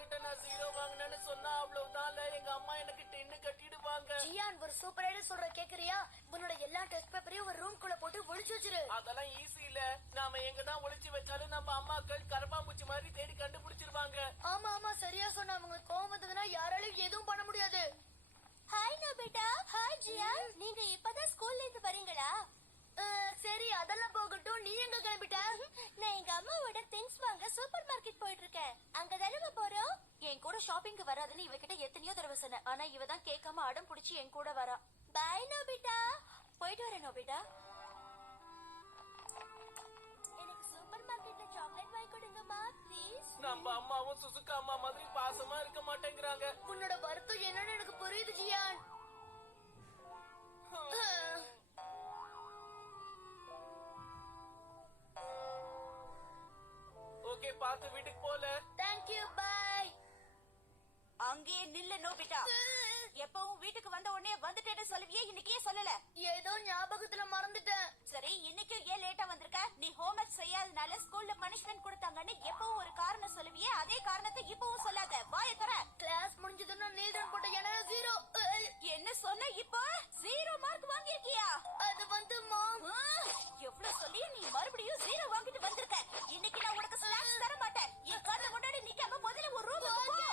கிட்ட நான் 0 வாங்கினேன்னு சொன்னா அவ்வளவுதான், எங்க அம்மா எனக்கு 10 கட்டிடுவாங்க. ஜியான், ஒரு சூப்பர் ஐடியா சொல்ற கேக்குறியா? உன்னோட எல்லா டெஸ்ட் பேப்பரையும் ஒரு ரூம் குள்ள போட்டு ஒளிச்சு வச்சிரு. அதெல்லாம் ஈஸி இல்ல. நாம எங்கதான் ஒளிச்சு வச்சாலும் நம்ம அம்மாக்கள் கரப்பாம்பூச்சி மாதிரி தேடி கண்டுபிடிச்சிருவாங்க. ஆமா ஆமா, சரியா சொன்ன. அவங்க கோவம் வந்ததுன்னா யாராலையும் எதுவும் பண்ண முடியாது. Hi Nobita. ஹாய் ஜியான், நீங்க இப்பதான் ஸ்கூல்ல இருந்து வரீங்களா? சரி, அதெல்லாம் போகட்டும். நீ எங்க கிளம்பிட்ட? நான் எங்க அம்மாவோட திங்ஸ் வாங்க சூப்பர் மார்க்கெட் போயிட்டு இருக்கேன். அங்கதானே போறோம். என் கூட ஷாப்பிங்க்கு வராதுன்னு இவகிட்ட எத்தனையோ தடவை சொன்னேன். ஆனா இவ தான் கேட்காம அடம் புடிச்சு என் கூட வரா. பாய் நோபிட்டா. போயிட்டு வரேன் நோபிட்டா. எனக்கு சூப்பர் மார்க்கெட்ல சாக்லேட் வாங்கி கொடுங்கம்மா ப்ளீஸ். நம்ம அம்மாவும் சுசுகா அம்மா மாதிரி பாசமா இருக்க மாட்டேங்கிறாங்க. உன்னோட வருத்தம் என்னன்னு எனக்கு புரியுது ஜியான். ஓகே, பாத்து வீட்டுக்கு போல. தேங்க்யூ, பாய். அங்கேயே நில்ல நோபிட்டா. எப்பவும் வீட்டுக்கு வந்த உடனே வந்துட்டேன்னு சொல்லுவியே, இன்னைக்கே சொல்லல. ஏதோ ஞாபகத்துல மறந்துட்டேன். சரி, இன்னைக்கும் ஏன் லேட்டா வந்திருக்க? நீ ஹோம்வொர்க் செய்யாதனால ஸ்கூல்ல பனிஷ்மெண்ட் கொடுத்தாங்கன்னு எப்பவும் ஒரு காரணம் சொல்லுவியே, அதே காரணத்தை இப்பவும் சொல்லாத. வாயை தர. கிளாஸ் முடிஞ்சதுன்னா நீல்தான் போட்ட ஏன்னா 0. என்ன சொன்ன? இப்போ 0 மார்க் வாங்கிருக்கியா? அது வந்து மாம், எவ்வளவு சொல்லி நீ மறுபடியும் 0 வாங்கிட்டு வந்திருக்க. இன்னைக்கு நான் உனக்கு ஸ்நாக்ஸ் தர மாட்டேன். என் கண்ண முன்னாடி நிக்காம முதல்ல ஒரு ரூமுக்கு போ.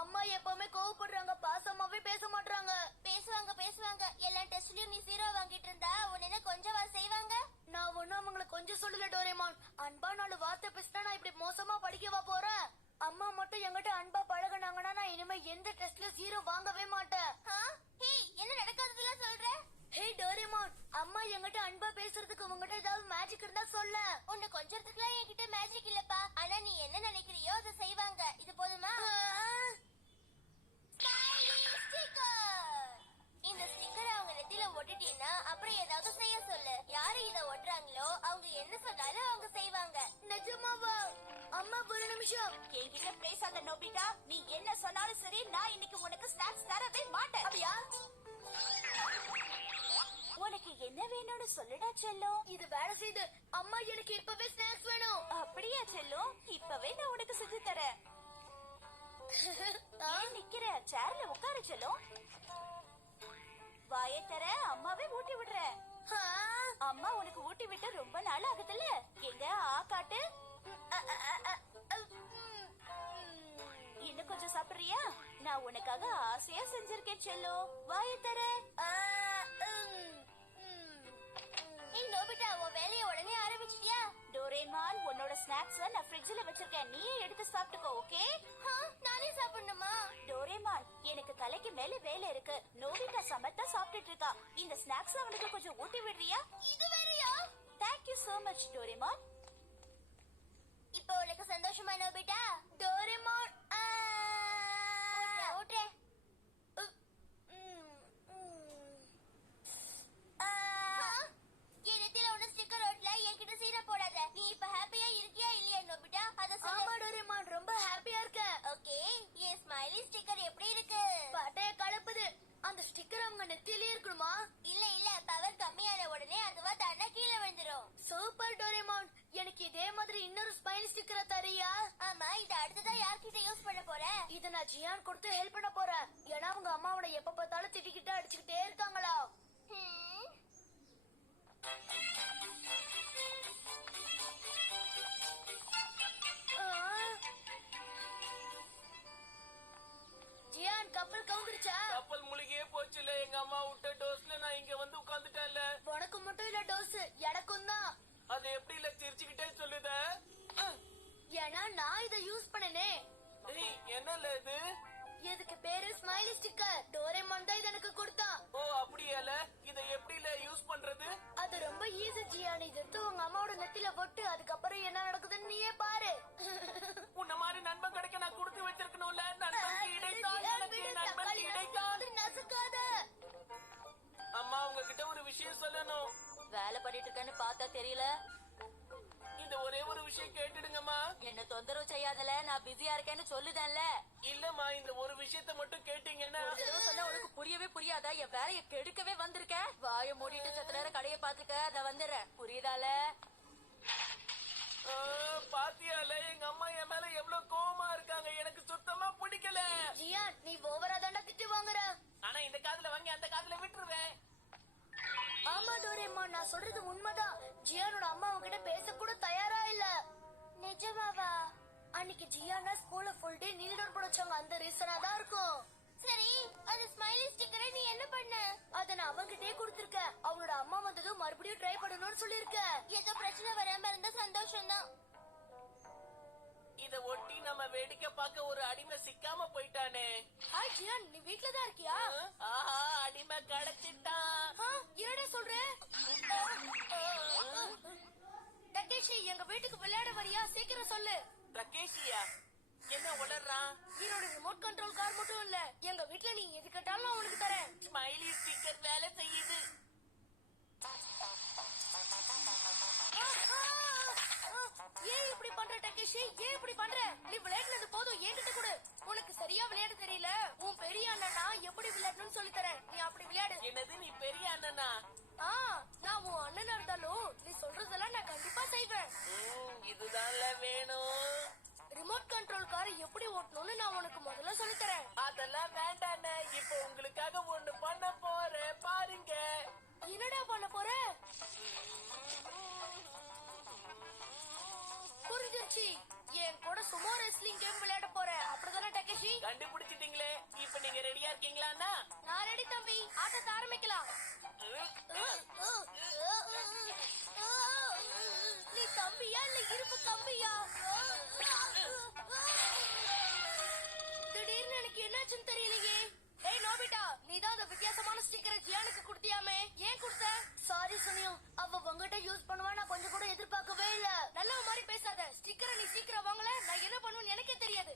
அம்மா எப்பவுமே கோவப்படுறாங்க, பாசமாவே பேச மாட்டாங்க. பேசுவாங்க. எல்லா டெஸ்ட்லயும் நீ 0 வாங்கிட்டு இருந்தா உன்ன கொஞ்சம் செய்வாங்க. நான் ஒண்ணும் அவங்கள கொஞ்சம் சொல்லல டோரேமான். அன்பா 4 வார்த்தை பேசினா நான் இப்படி மோசமா படிக்கவா போறேன்? அம்மா மட்டும் என்கிட்ட அன்பா பழகுனாங்கன்னா நான் இனிமே எந்த டெஸ்ட்ல 0 வாங்கவே மாட்டேன். என்ன நடக்காததெல்லாம் சொல்ற? ஹே டோரேமான், அம்மா என்கிட்ட அன்பா பேசுறதுக்கு உங்ககிட்ட ஏதாவது மேஜிக் இருந்தா சொல்ல. உன்னை கொஞ்சத்துக்குலாம் என்கிட்ட மேஜிக் இல்லப்பா. ஆனா நீ என்ன நினைக்கிறியோ அதை செய்வாங்க. இது போதுமா? இந்த ஸ்டிக்கர் அவங்க நெத்தில ஒட்டிட்டீங்கன்னா அப்புறம் ஏதாவது செய்ய சொல்லு. யாரு இத ஒட்டுறாங்களோ அவங்க என்ன சொன்னாலும் அவங்க செய்வாங்க. நிஜமாவா? அம்மா ஒரு நிமிஷம். என்கிட்ட பேசாத நோபிட்டா. நீ என்ன சொன்னாலும் சரி, நான் இன்னைக்கு உனக்கு ஸ்நாக்ஸ் தரவே மாட்டேன். அப்படியா? உனக்கு என்ன வேணும்னு சொல்லுடா செல்லும். இது வேலை செய்து. அம்மா எனக்கு இப்பவே ஸ்நாக்ஸ் வேணும். அப்படியா செல்லும்? இப்பவே நான் உனக்கு செஞ்சு தரேன். ஏன் நிக்கிற? சேர்ல உட்காரு செல்லும். வாயை தர, அம்மாவே ஊட்டி விடுற. அம்மா உனக்கு ஊட்டி விட்டு ரொம்ப நாள் ஆகுதுல்ல. எங்க காட்டு. இன்னும் கொஞ்சம் சாப்பிடுறியா? நான் உனக்காக ஆசையா செஞ்சிருக்கேன் செல்லும். வாயை தர. நோபிட்டா, உன் வேலையை உடனே ஆரம்பிச்சிட்டியா? டோரேமான், உன்னோட ஸ்நாக்ஸ் நான் ஃப்ரிட்ஜ்ல வச்சிருக்கேன். நீயே எடுத்து சாப்பிட்டுக்கோ. ஓகே? நானே சாப்பிடணுமா? டோரேமான், எனக்கு தலைக்கு மேல வேலை இருக்கு. நோபிட்டா சமத்தா சாப்பிட்டுட்டு இருக்கா. இந்த ஸ்நாக்ஸ் அவனுக்கு கொஞ்சம் ஊட்டி விடுறியா? இது வேறையா? Thank you so much Doraemon. இப்போ உனக்கு சந்தோஷமா நோபிட்டா? டோரேமான், ஓட்ரே. என் நெத்தில ஒண்ணு ஸ்டிக்கர் ஓட்டல. என்கிட்ட சீரை போடாத. நீ இப்ப ஹாப்பியா இருக்கியா இல்லையா நோபிட்டா? அத சொல்லு. ஆமா டோரேமான், ரொம்ப ஹாப்பியா இருக்கேன். ஓகே, என் ஸ்மைலி ஸ்டிக்கர் எப்படி இருக்கு? பட்டைய கலப்புது. அந்த ஸ்டிக்கர் அவங்க நெத்தியிலே இருக்கணுமா? இல்ல, பவர் கம்மியான உடனே அதுவா தானா கீழே விழுந்துரும். சூப்பர் டோரேமான், எனக்கு இதே மாதிரி இன்னொரு ஸ்மைல் ஸ்டிக்கரை தரியா? ஆமா, இது அடுத்ததா யார்கிட்ட யூஸ் பண்ண போற? இத நான் ஜியான் கொடுத்து ஹெல்ப் பண்ண போறேன். ஏன்னா அவங்க அம்மாவோட எப்ப பார்த்தாலும் திட்டிக்கிட்டு அடிச்சுக்கிட்டே இருக்காங்களா. ஜியான், கப்பல் கவுந்துருச்சா? கப்பல் முழுகியே போச்சுல. எங்க அம்மா விட்ட டோஸ்ல நான் இங்க வந்து உட்கார்ந்துட்டேன்ல. உனக்கு மட்டும் இல்ல டோஸ், எனக்கும் தான். அது எப்படி இல்ல சிரிச்சுக்கிட்டே சொல்லுத? ஏன்னா நான் இத யூஸ் பண்ணனே. என்னல இது? இதுக்கு பேரு ஸ்மைலி ஸ்டிக்கர். டோரேமான் தான் இத எனக்கு கொடுத்தான். ஓ அப்படியால? இத எப்படில யூஸ் பண்றது? அது ரொம்ப ஈஸி ஜியான். இத எடுத்து உங்க அம்மாவோட நெத்தில போட்டு அதுக்கப்புறம் என்ன நடக்குதுன்னு நீயே பாரு. உன்ன மாதிரி நண்பன் கிடைக்க நான் கொடுத்து வச்சிருக்கணும்ல. நண்பன் கிடைத்தான், எனக்கு நண்பன் கிடைத்தான். நசுக்காத. அம்மா, உங்ககிட்ட ஒரு விஷயம் சொல்லணும். வேலை பண்ணிட்டு இருக்கேன்னு பார்த்தா தெரியல. இந்த ஒரே ஒரு விஷயம் கேட்டுடுங்கம்மா. என்ன தொந்தரவு செய்யாதல. நான் பிஸியா இருக்கேன்னு சொல்லுதேன்ல. இல்லம்மா, இந்த ஒரு விஷயத்த மட்டும் கேட்டீங்கன்னா. சொன்னா உனக்கு புரியவே புரியாதா? என் வேலையை கெடுக்கவே வந்திருக்க. வாய மூடிட்டு சத்த நேரம் கடையை பாத்துக்க. அத வந்துடுறேன். புரியுதால? பாத்தியால எங்க அம்மா என் மேல எவ்வளவு கோவமா இருக்காங்க. எனக்கு சுத்தமா பிடிக்கல. ஜியான் நீ ஓவரா தாண்டா திட்டு வாங்குற. ஆனா இந்த காதுல வாங்கி அந்த காதுல விட்டுருவேன். ஆமா டோரேமான், நான் சொல்றது உண்மைதான். ஜியானோட அம்மா அவங்கிட்ட பேச கூட தயாரா இல்ல. நிஜமாவா? அன்னைக்கு ஜியானா ஸ்கூல்ல ஃபுல் டே நீல் டவுன் போட வச்சாங்க. அந்த ரீசனா தான் இருக்கும். சரி, அந்த ஸ்மைலி ஸ்டிக்கரை நீ என்ன பண்ண? அத நான் அவங்கிட்டே கொடுத்திருக்கேன். அவனோட அம்மா வந்ததும் மறுபடியும் ட்ரை பண்ணணும்னு சொல்லிருக்கேன். ஏதோ பிரச்சனை வராம இருந்தா சந்தோஷம் தான். இத ஒட்டி நம்ம வேடிக்கை பார்க்க ஒரு அடிமை சிக்காம போயிட்டானே. ஹாய் ஜியான், நீ வீட்ல தான் இருக்கியா? ஆஹா, அடிமை கிடைச்சிட்டான். என்னடா சொல்ற? டக்கேஷி, எங்க வீட்டுக்கு விளையாட வரியா? சீக்கிரம் சொல்லு. ரகேஷியா என்ன உளறான்? என்னோட ரிமோட் கண்ட்ரோல் கார் மட்டும் இல்ல, எங்க வீட்ல நீ எது கேட்டாலும் நான் உனக்கு தரேன். ஸ்மைலி ஸ்டிக்கர் வேலை செய்யுது. ஏன் இப்படி பண்ற டக்கேஷி? ஏன் இப்படி பண்ற? நீ விளையாடுனது போதும், என்கிட்ட கொடு. உனக்கு சரியா விளையாட தெரியல. உன் பெரிய அண்ணனா எப்படி விளையாடணும்னு சொல்லி தரேன். நீ அப்படி விளையாடு. என்னது, நீ பெரிய அண்ணனா? நான் உன் அண்ணனா இருந்தாலும் நீ சொல்றதெல்லாம் நான் கண்டிப்பா செய்வேன். இதுதான்ல வேணும். ரிமோட் கண்ட்ரோல் காரை எப்படி ஓட்டணும்னு நான் உனக்கு முதல்ல சொல்லி தரேன். அதெல்லாம் வேண்டாண்ணே. இப்ப உங்களுக்காக ஒண்ணு பண்ண போறேன், பாருங்க. என்னடா பண்ண போற? புரிஞ்சிருச்சு. என் கூட சுமோ ரெஸ்லிங் கேம் விளையாட போறேன். அப்படிதானே டக்கேஷி? கண்டுபிடிச்சிட்டீங்களே. இப்ப நீங்க ரெடியா இருக்கீங்களாண்ணா? நான் ரெடி தம்பி. ஆட்டத்தை ஆரம்பிக்கலாம். நீ தம்பியா இல்ல இருப்பு கம்பியா? திடீர்னு எனக்கு என்னாச்சுன்னு தெரியலையே. ஏய் நோபிட்டா, நீதான் அந்த வித்தியாசமான ஸ்டிக்கரை ஜியானுக்கு கொடுத்தியாமே, ஏன் கொடுத்த? சாரி சுனியோ, அவ உங்ககிட்ட யூஸ் பண்ணுவா நான் கொஞ்சம் கூட எதிர்பார்க்கவே இல்ல. நல்ல மாதிரி பேசாத. ஸ்டிக்கரை நீ சீக்கிரம் வாங்கல, நான் என்ன பண்ணுவேன்னு எனக்கே தெரியாது.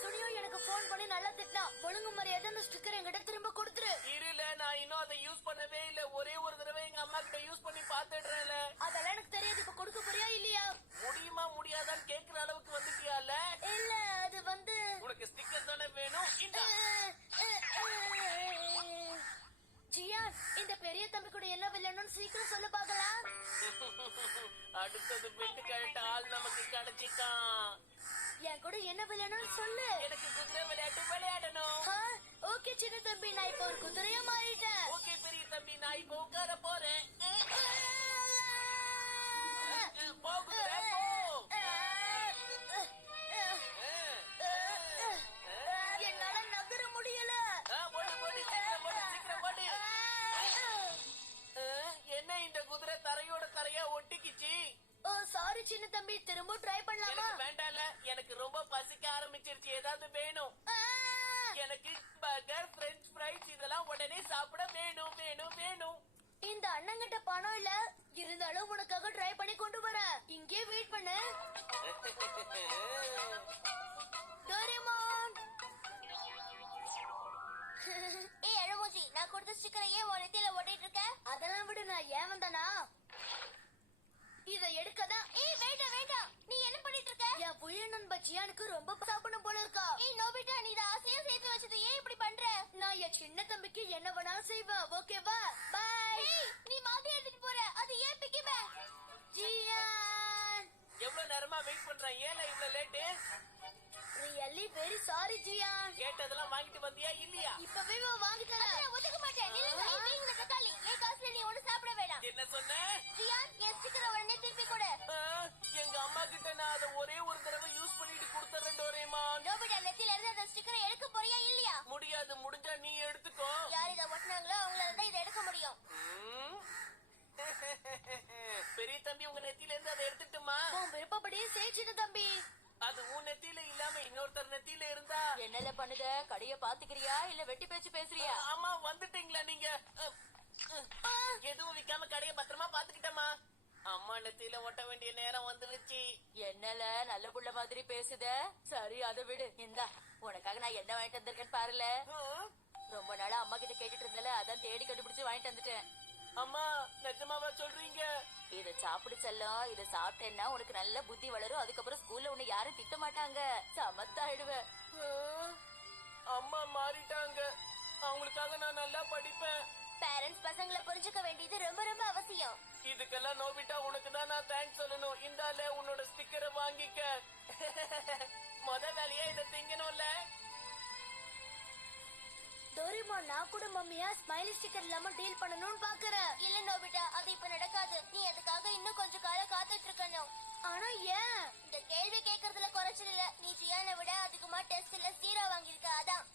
சுனியோ எனக்கு போன் பண்ணி நல்லா திட்டினா. ஒழுங்கு மரியாதை அந்த ஸ்டிக்கர் என்கிட்ட திரும்ப கொடுத்துரு. இருல, நான் இன்னும் அதை யூஸ் பண்ணவே இல்ல. ஒரே ஒரு தடவை எங்க அம்மா கிட்ட யூஸ் பண்ணி பாத்துடுறேன்ல. அதெல்லாம் எனக்கு தெரியாது. இப்ப கொடுக்க போறியா இல்லையா? முடியுமா முடியாதான்னு கேக்குற அளவுக்கு வந்துட்டியால? இல்ல, அது வந்து உனக்கு ஸ்டிக்கர் தானே வேணும். இந்தா. ஜியான், இந்த பெரிய தம்பி கூட என்ன விளையாடணும்னு சீக்கிரம் சொல்ல பாக்கலாம். அடுத்தது பெட்டு கழட்ட ஆள் நமக்கு கிடைச்சிட்டான். என் கூட என்ன விளையாடணும்னு சொல்லு. எனக்கு குதிரை விளையாட்டு விளையாடணும். ஓகே சின்ன தம்பி, நான் இப்ப ஒரு குதிரையா மாறிட்டேன். ஓகே பெரிய தம்பி, நான் இப்ப உட்கார போறேன். போ குதிரை, போ. என்னால நகர முடியல. போடு போடு, சீக்கிரம் போடு, சீக்கிரம் போடு. என்ன இந்த குதிரை தரையோட தரையா ஒட்டிக்கிச்சு? சாரி சின்ன தம்பி, திரும்ப ட்ரை பண்ணலாமா? எனக்கு வேண்டாம்ல. எனக்கு ரொம்ப பசிக்க ஆரம்பிச்சிருச்சு. ஏதாவது வேணும். எனக்கு பர்கர், பிரெஞ்ச் ஃப்ரைஸ் இதெல்லாம் உடனே சாப்பிட வேணும் வேணும் வேணும். இந்த அண்ணங்கிட்ட பணம் இல்ல, இருந்தாலும் உனக்காக ட்ரை பண்ணி கொண்டு வரேன். இங்கே வெயிட் பண்ணு. டோரேமான். ஏய் அழுமூச்சி, நான் கொடுத்த ஸ்டிக்கரை ஏன் உன் நெத்தியில ஒட்டிட்டு இருக்க? அதெல்லாம் விடு, நான் ஏன் வந்தானா இத எடுக்கதான். ஏய் வேண்டாம் வேண்டாம், நீ என்ன பண்ணிட்டு இருக்க? என் புயல் நண்ப ஜியானுக்கு ரொம்ப சாப்பிடணும் போல இருக்கா. ஏய் நோபிட்டா, நீ இத ஆசையா சேர்த்து வச்சது ஏன் இப்படி பண்ற? நான் என் சின்ன தம்பிக்கு என்ன வேணாலும் செய்வேன். ஓகேவா? பாய். ஏய், நீ மாதிரி எடுத்துட்டு போற, அது ஏன் பிக்கி பேக்? ஜியான், எவ்வளவு நேரமா வெயிட் பண்றேன். ஏல இவ்வளவு late? Really very sorry Jiyan. கேட்டதெல்லாம் வாங்கிட்டு வந்தியா இல்லையா? இப்பவே வாங்கி தரேன். நான் ஒத்துக்க மாட்டேன். நில்லுங்க. ஏய் வீங்குன தக்காளி, ஏன் காசுல நீ ஒண்ணு சாப்பிட வேண்டாம். என்ன சொன்ன? ஜியான், என் ஸ்டிக்கரை உடனே திருப்பி கொடு. எங்க அம்மா கிட்ட நான் அதை ஒரே ஒரு தடவை யூஸ் பண்ணிட்டு கொடுத்துறேன் டோரேமான். நோபிட்டா, நெத்தியில இருந்து அந்த ஸ்டிக்கரை எடுக்க போறியா இல்லையா? முடியாது, முடிஞ்சா நீ எடுத்துக்கோ. யார் இத ஒட்டினாங்களோ அவங்களால தான் இதை எடுக்க முடியும். பெரிய தம்பி, உங்க நெத்தியில இருந்து அதை எடுத்துட்டுமா? உன் விருப்பப்படி செய் சின்ன தம்பி. அது உன் நெத்தியில இல்லாம இன்னொருத்தர் நெத்தியில இருந்தா என்னல பண்ணுத? கடைய பாத்துக்கிறியா இல்ல வெட்டி பேச்சு பேசுறியா? ஆமா, வந்துட்டீங்களா நீங்க? எதுவும் விக்காம கடைய பத்திரமா பாத்துக்கிட்டமா? அம்மா நெத்தியில ஒட்ட வேண்டிய நேரம் வந்துருச்சு. என்னல நல்ல புள்ள மாதிரி பேசுத? சரி, அதை விடு. இந்தா, உனக்காக நான் என்ன வாங்கிட்டு வந்திருக்கேன்னு பாருல. ரொம்ப நாளா அம்மா கிட்ட கேட்டுட்டு இருந்தல, அதான் தேடி கண்டுபிடிச்சு வாங்கிட்டு வந்துட்டேன். அம்மா, நிஜமாவா சொல்றீங்க? இத சாப்பிடு செல்லம். இத சாப்பிட்டேன்னா உனக்கு நல்ல புத்தி வளரும். அதுக்கப்புறம் ஸ்கூல்ல உன்னை யாரும் திட்ட மாட்டாங்க. சமத்தாயிடுவ. அம்மா மாறிட்டாங்க. அவங்களுக்காக நான் நல்லா படிப்பேன். பேரண்ட்ஸ் பசங்களை புரிஞ்சுக்க வேண்டியது ரொம்ப ரொம்ப அவசியம். இதுக்கெல்லாம் நோபிட்டா உனக்கு தான் நான் தேங்க்ஸ் சொல்லணும். இந்தாலே உன்னோட ஸ்டிக்கரை வாங்கிக்க. வேலையா இதை திங்கணும்ல. டோரிமான், நான் கூட மம்மியா ஸ்மைலி ஸ்டிக்கர் இல்லாம டீல் பண்ணணும்னு பாக்குறேன். இல்ல நோபிட்டா, அது இப்ப நடக்காது. நீ அதுக்காக இன்னும் கொஞ்சம் காலம் காத்துட்டு இருக்கணும். ஆனா ஏன்? இந்த கேள்வி கேக்குறதுல குறைச்சல் இல்ல. நீ ஜியானை விட அதிகமா டெஸ்ட்ல 0 வாங்கியிருக்க, அதான்.